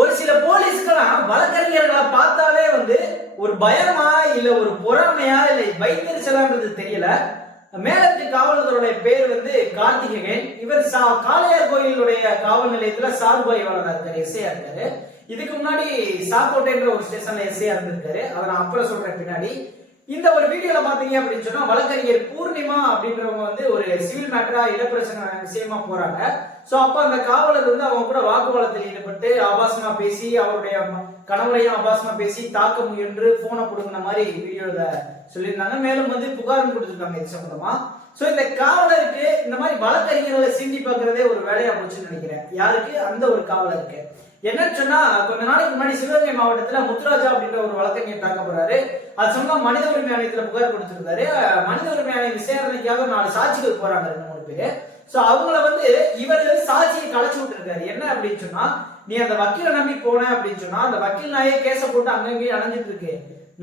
ஒரு சில போலீஸ்கெல்லாம் வழக்கறிஞர்களை பார்த்தாலே ஒரு பயமா இல்ல ஒரு பொறாமையா இல்ல வைத்தறிச்சலான்றது தெரியல. மேலத்து காவலருடைய பேர் கார்த்திகேயன். இவர் காளையார் கோயிலுடைய காவல் நிலையத்துல சார்பு ஆய்வாளராக இருக்காரு, எஸ்ஐயா இருக்காரு. இதுக்கு முன்னாடி சாக்கோட்டைன்ற ஒரு ஸ்டேஷன்ல எஸ்ஐயா இருந்திருக்காரு. அதை நான் அப்புறம் சொல்றேன் பின்னாடி. இந்த ஒரு வீடியோல பாத்தீங்க அப்படின்னு சொன்னா வழக்கறிஞர் பூர்ணிமா அப்படின்றவங்க ஒரு சிவில் மேட்டரா இடப்பிரச்சனை விஷயமா போறாங்க. சோ அப்ப அந்த காவலர் அவங்க கூட வாக்குவாதத்தில் ஈடுபட்டு ஆபாசமா பேசி அவருடைய கணவரையும் ஆபாசமா பேசி தாக்க முயன்று போனை புடுங்கின மாதிரி வீடியோல சொல்லியிருந்தாங்க. மேலும் புகாரும் கொடுத்துருக்காங்க இது சம்பந்தமா. சோ இந்த காவலருக்கு இந்த மாதிரி வழக்கறிஞர்களை சீண்டி பாக்குறதே ஒரு வேலையா போச்சுன்னு நினைக்கிறேன். யாருக்கு? அந்த ஒரு காவலருக்கு. என்னன்னு சொன்னா கொஞ்ச நாளைக்கு முன்னாடி சிவகங்கை மாவட்டத்துல முத்துராஜா அப்படின்ற ஒரு வழக்கறிஞர் தாக்கப்படுறாரு. அது சொன்னா மனித உரிமை ஆணையத்துல புகார் கொடுத்திருந்தாரு. மனித உரிமை ஆணைய விசாரணைக்காக 4 சாட்சிகள் போறாங்க, 2-3 பேரு. சோ அவங்கள இவர் சாட்சியை கலைச்சு விட்டுருக்காரு. என்ன அப்படின்னு சொன்னா, நீ அந்த வக்கீலை நம்பி போன அப்படின்னு சொன்னா அந்த வக்கீல் நாயே கேச போட்டு அங்கங்கேயும் அணைஞ்சிட்டு இருக்கு.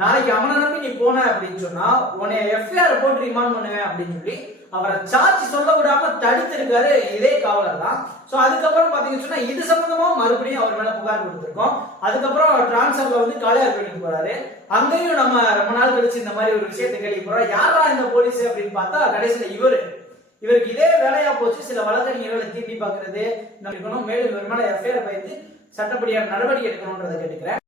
நாளைக்கு அவனை நம்பி நீ போன அப்படின்னு சொன்னா உன்னை எஃப்ஐஆர் போட்டு ரிமாண்ட் பண்ணுவேன் அப்படின்னு சொல்லி அவரை சாட்சி சொல்ல விடாம தடுத்திருக்காரு இதே காவலர் தான். சோ அதுக்கப்புறம் பாத்தீங்கன்னு சொன்னா இது சம்பந்தமா மறுபடியும் அவர் மேல புகார் கொடுத்திருக்கோம். அதுக்கப்புறம் டிரான்ஸ்ஃபர்ல காளையார் கோயிலுக்கு போறாரு. அங்கேயும் நம்ம ரொம்ப நாள் கழிச்சு இந்த மாதிரி ஒரு விஷயத்தை கேள்வி போறோம். யாரா இந்த போலீஸ் அப்படின்னு பார்த்தா கடைசியில இவருக்கு இதே வேலையா போச்சு. சில வழக்கறிஞர்களை தீண்டி பாக்குறது. மேலும் இவர் மேல எஃப்ஐஆர் வைத்து சட்டப்படியான நடவடிக்கை எடுக்கணும்ன்றதை கேட்டுக்கிறேன்.